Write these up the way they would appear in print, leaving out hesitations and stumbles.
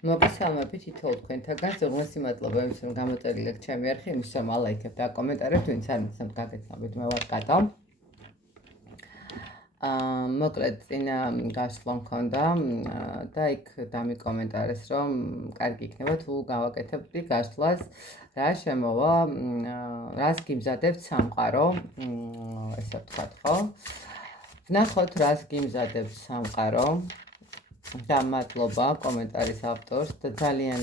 მოგესალმებით თითოეულ თქვენთაგან. ზოგადად მადლობა იმის რომ გამოწერილი აქვს ჩემი არხი, იმის რომ ალაიქებთ და კომენტარებთ, ვინც არ მიცემთ გაგეცნობით, მე ვარ კატო. მოკლედ წინა გასვლა მქონდა და იქ დამიკომენტარეს რომ კარგი იქნება თუ გავაკეთებდი გასვლას, რა შემოვა, რას გიმზადებთ სამყარო, ესე ვთქვათ, ხო? ვნახოთ რას გიმზადებთ სამყარო. და მადლობა კომენტარის ავტორს და ძალიან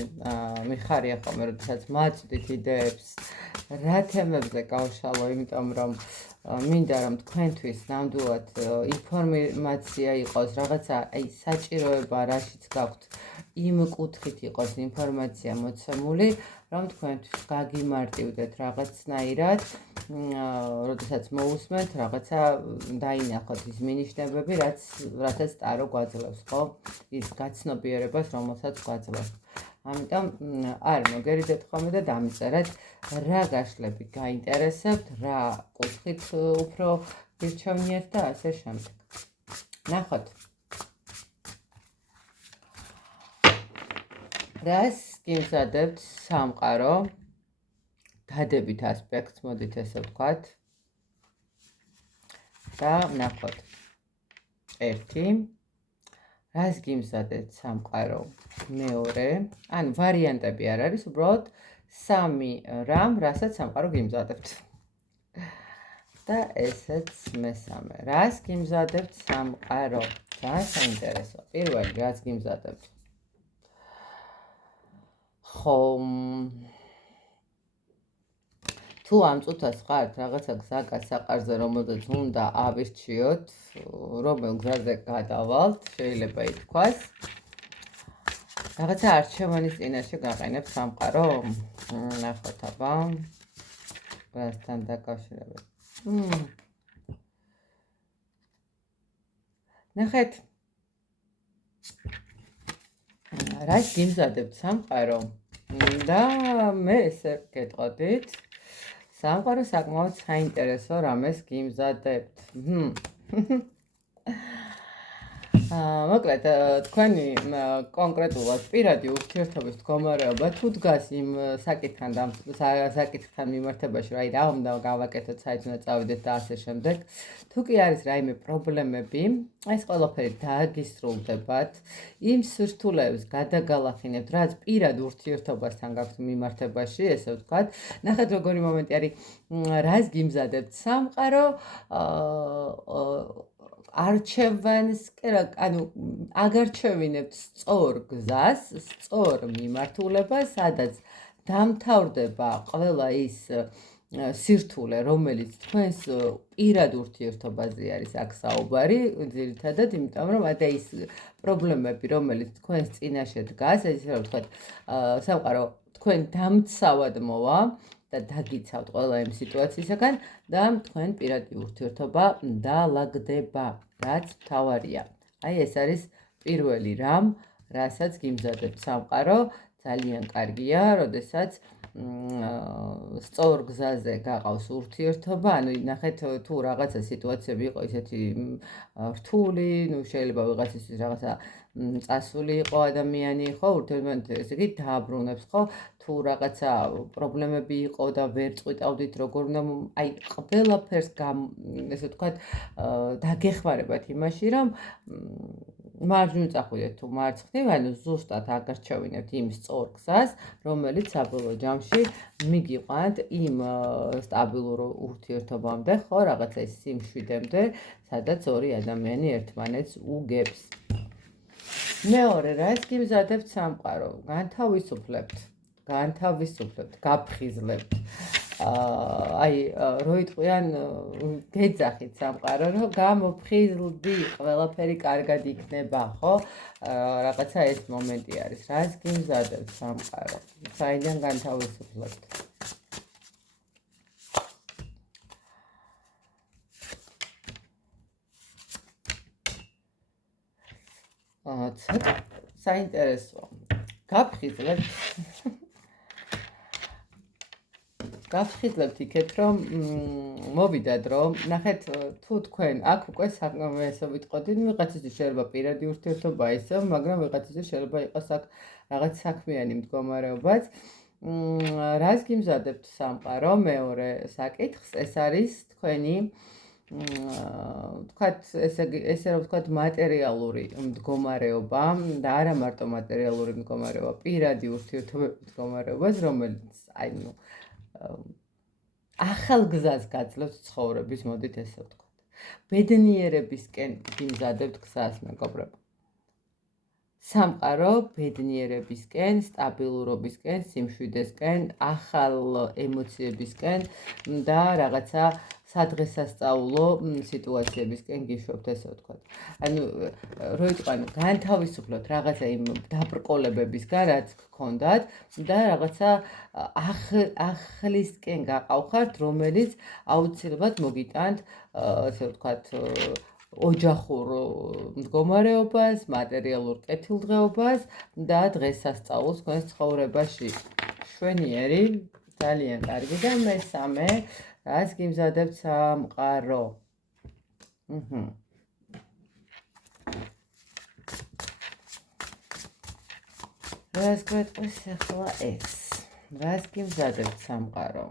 მიხარია ხოლმე როდესაც მაწვდით იდეებს რა თემებზე გავშალო, იმიტომ რომ მინდა რომ თქვენთვის ნამდვილად ინფორმაცია იყოს, რაღაცა აი საჭიროება რაშიც გაქვთ იმ კუთხით იყოს ინფორმაცია მოცემული, რომ თქვენთვის გაგიმარტივდეთ რაღაცნაირად, როდესაც მოусმენთ რაღაცა დაინახოთ ის მინიშნებები, რაცაც ტარო გვაძლევს, ხო? ის გაცნობიერებას, რომელსაც გვაძლევს. ამიტომ არ მოგერიდეთ ხოლმე და დამიწერეთ რა გაშლები გაინტერესებთ, რა კუთხით უფრო გირჩევნიათ და ასე შემდეგ. ნახოთ. რას გიმზადებთ სამყარო? დადებით ასპექტს, მოდით ესე ვთქვათ. და ნახოთ. 1. რას გიმზადებთ სამყარო? 2. ანუ ვარიანტები არ არის, უბრალოდ 3 რამ, რასაც სამყარო გიმზადებთ. და ესეც მესამე. რას გიმზადებთ სამყარო? ძალიან საინტერესო. პირველი, რას გიმზადებთ? ხო, თუ ამ წუთას ხართ რაღაცა გზაკაც საყარზე, რომელზეც უნდა ავირჩიოთ, რომელ გზაზე გადავალთ, შეიძლება ითქვას. რაღაცა არჩევანის წინაშე გაყენებ სამყარო? ნახოთ აბა. რასთან დაკავშირებით? ნახეთ. რას გიმზადებთ სამყარო? და მე ესე გეტყოდით. სამყარო საკმაოდ საინტერესო რამეს გიმზადებთ. მოკლედ, თქვენი კონკრეტულად პირადი ურთიერთობის მდგომარეობა თუ დგას იმ საკითხთან მიმართებაში, რომ აი რა უნდა გავაკეთოთ, საით უნდა წავიდეთ და ასე შემდეგ. თუ კი არის რაიმე პრობლემები, ეს ყველაფერი დააგისრულდებათ, იმ სირთულეებს გადაგალახინებთ, რაც პირად ურთიერთობასთან გაქვთ მიმართებაში, ესე ვთქვათ. ნახეთ როგორი მომენტი არის, რას გიმზადებთ სამყარო, არჩევანს, ანუ აგარჩევინებთ სწორ გზას, სწორ მიმართულებას, სადაც დამთავრდება ყველა ის სირთულე, რომელიც თქვენს პირად ურთიერთობაზე არის აქ საუბარი, ძირითადად, იმიტომ რომ ადა ის პრობლემები, რომელიც თქვენს წინაშე დგას, ესე რომ ვთქვათ, სამყარო თქვენ დამცავად მოვა და დაგიცავთ ყველა იმ სიტუაციისაგან და თქვენ პირადი ურთიერთობა დაალაგდება, რაც მთავარია. აი ეს არის პირველი რამ, რასაც გიმზადებთ სამყარო, ძალიან კარგია, როდესაც სწორ გზაზე გაყავს ურთიერთობა, ანუ ნახეთ თუ რაღაცა სიტუაციები იყო ისეთი რთული, ნუ შეიძლება ვიღაცისთვის რაღაცა წასული იყო ადამიანი, ხო, ურთიერთობაზე ესე იგი დააბრუნებს, ხო, თუ რაღაცა პრობლემები იყო და ვერ წვიტავდით როგორ უნდა, აი ყველაფერს ესე ვთქვათ, დაგეხმარებათ იმაში, რომ მარჯვნივ წახვიდეთ თუ მარცხნივ, ანუ ზუსტად აგარჩევინებთ იმ სწორ გზას, რომელიც საბოლოო ჯამში მიგიყვანთ იმ სტაბილურ ურთიერთობამდე, ხო, რაღაცა ის სიმშვიდემდე, სადაც ორი ადამიანი ერთმანეთს უგებს. მეორე, რას გიმზადებთ სამყარო? განთავისუფლებთ, გაფხიზლებთ. აი, რო იტყვიან, გეძახით სამყარო, რომ გამოფხიზლდი, ყველაფერი კარგად იქნება, ხო? რაღაცა ეს მომენტი არის. რას გიმზადებთ სამყარო? საიდან განთავისუფლებთ? ცოტა საინტერესოა. გაფხიზლებთ. გავხიზლებთ იქეთ, რომ მოვიდათ, რომ ნახეთ, თუ თქვენ აქ უკვე ესე ვიტყოდი, ვიღაცისთვის შეიძლება პირადი ურთიერთობა ისევ, მაგრამ ვიღაცისთვის შეიძლება იყოს აქ რაღაც საქმიანი მდგომარეობაც. რას გიმზადებთ სამყარო? მეორე საკითხს, ეს არის თქვენი ვთქვათ, ესე რომ ვთქვათ, მატერიალური მდგომარეობა და არა მარტო მატერიალური მდგომარეობა, პირადი ურთიერთობების მდგომარეობას, რომელიც ახალ გზას გაძლევთ ცხოვრების, მოდით ესე ვთქვათ. ბედნიერებისკენ გიმზადებთ გზას, მეგობრებო. სამყარო ბედნიერებისკენ, სტაბილურობისკენ, სიმშვიდესკენ, ახალ ემოციებისკენ და რაღაცა სადღესასწაულო სიტუაციებისკენ გიშვებთ, ესე ვთქვათ. ანუ რო იტყვიან, განთავისუფლოთ რაღაცა იმ დაბრკოლებებისგან, რაც გქონდათ და რაღაცა ახლისკენ გაყავხართ, რომელიც აუცილებლად მოგიტანთ, ესე ვთქვათ, ოჯახურ მდგომარეობას, მატერიალურ კეთილდღეობას და დღესასწაულს თქვენს ცხოვრებაში. შვენიერი, ძალიან კარგი და მესამე, რას გიმზადებთ სამყარო? რას გვეტყვის ახლა ეს? რას გიმზადებთ სამყარო?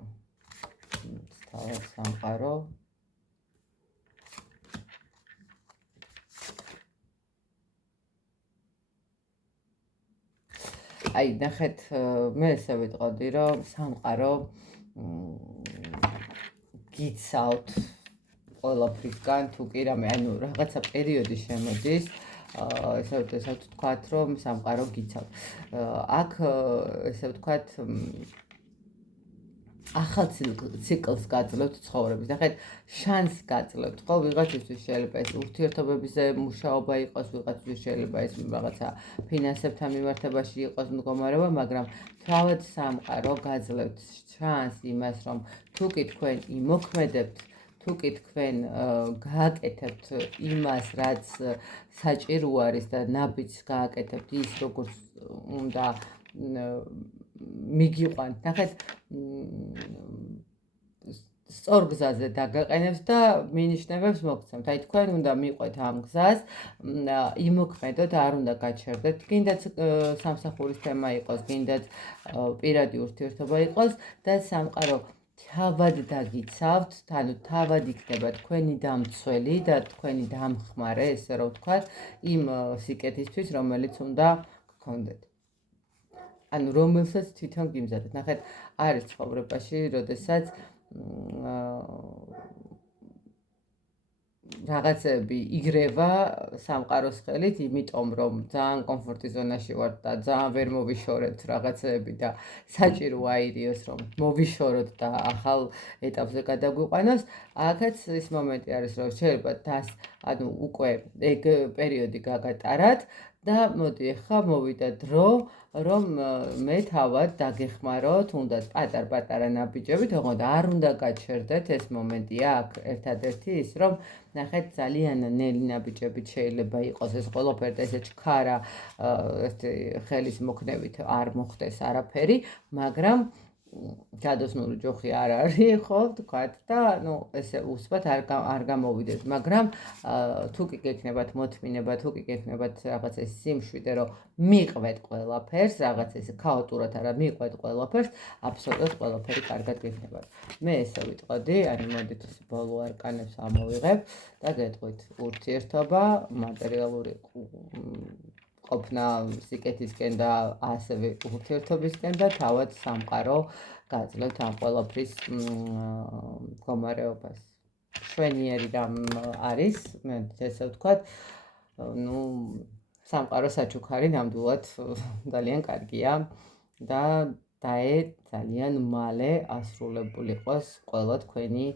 თავად სამყარო. აი, ნახეთ, მე ესე ვიტყოდი, რომ სამყარო გიცავთ ყველაფრისგან, თუ კი რამე, ანუ რაღაცა პერიოდი შემოდის, ესე ვთქვათ, რომ სამყარო გიცავთ. აქ ესე ვთქვათ, ახალ ციკლს გაძლევთ ცხოვრების. ნახეთ, შანსს გაძლევთ, ხო, ვიღაცისთვის შეიძლება ეს ურთიერთობებზე მუშაობა იყოს, ვიღაცისთვის შეიძლება ეს რაღაცა ფინანსებთან მიმართებაში იყოს მდგომარეობა, მაგრამ თავად სამყარო გაძლევთ შანსს იმას, რომ თუ კი თქვენ იმოქმედებთ, თუ კი თქვენ გააკეთებთ იმას, რაც საჭირო არის და ნაბიჯს გააკეთებთ ის, როგორც უნდა მიგიყვანთ. ნახეთ, სწორ გზაზე დაგაყენებთ და მინიშნებებს მოგცემთ. აი, თქვენ უნდა მიყვეთ ამ გზას, იმოქმედოთ, არ უნდა გაჩერდეთ. გინდაც სამსახურის თემა იყოს, გინდაც პირადი ურთიერთობა იყოს და სამყარო თავად დაგიცავთ, ანუ თავად იქნება თქვენი დამცველი და თქვენი დამხმარე, ესე რომ ვთქვათ, იმ სიკეთისთვის, რომელიც უნდა გქონდეთ. ანუ რომელსაც თვითონ გიმზადეთ. ნახეთ, არის ცხოვრებაში, როდესაც რაღაცები იგრევა სამყაროს ხელით, იმიტომ რომ ძალიან კომფორტის ზონაში ვართ და ძალიან ვერ მოვიშორეთ რაღაცები და საჭირო აირიოს, რომ მოვიშოროთ და ახალ ეტაპზე გადაგვიყვანოს. აქაც ის მომენტი არის, რომ შეიძლება ანუ უკვე ეგ პერიოდი გაგატარათ და მოდი ახლა მოვიდა დრო, რომ მე თავად დაგეხმაროთ, უნდა პატარ-პატარა ნაბიჯებით, ოღონდ არ უნდა გაჩერდეთ, ეს მომენტია აქ ერთადერთი ის, რომ ნახეთ, ძალიან ნელი ნაბიჯებით შეიძლება იყოს ეს ყველაფერი, ესე ჩქარა ხელის მოქნევით არ მოხდეს არაფერი, მაგრამ გადოსნური ჯოხი არ არის, ხო, ვთქვათ და ნუ ესე უსვათ არ გამოვიდეთ, მაგრამ თუ კი გექნებათ მოთმინება, თუ კი გექნებათ რაღაც ეს სიმშვიდე, რომ მიყვეთ ყველაფერს, რაღაც ეს ქაოტურად არა, მიყვეთ ყველაფერს, აბსოლუტურად ყველაფერი კარგად გექნებათ. მე ესე ვიტყოდი, ანუ მოდით ბოლო არკანებს ამოვიღებ და გეტყვით ურთიერთობა, მატერიალური ყოფნა სიკეთისკენ და ასევე ურთიერთობისკენ და თავად სამყარო გაძლევთ ამ ყველაფრის მდგომარეობას. შვენიერი რამ არის, მე ესე ვთქვათ, ნუ სამყარო საჩუქარი ნამდვილად ძალიან კარგია და ძალიან მალე ასრულებული იყოს ყველა თქვენი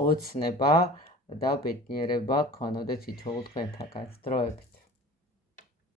ოცნება და ბედნიერება გქონოდეთ თითოეულ თქვენთაგან. დროებით.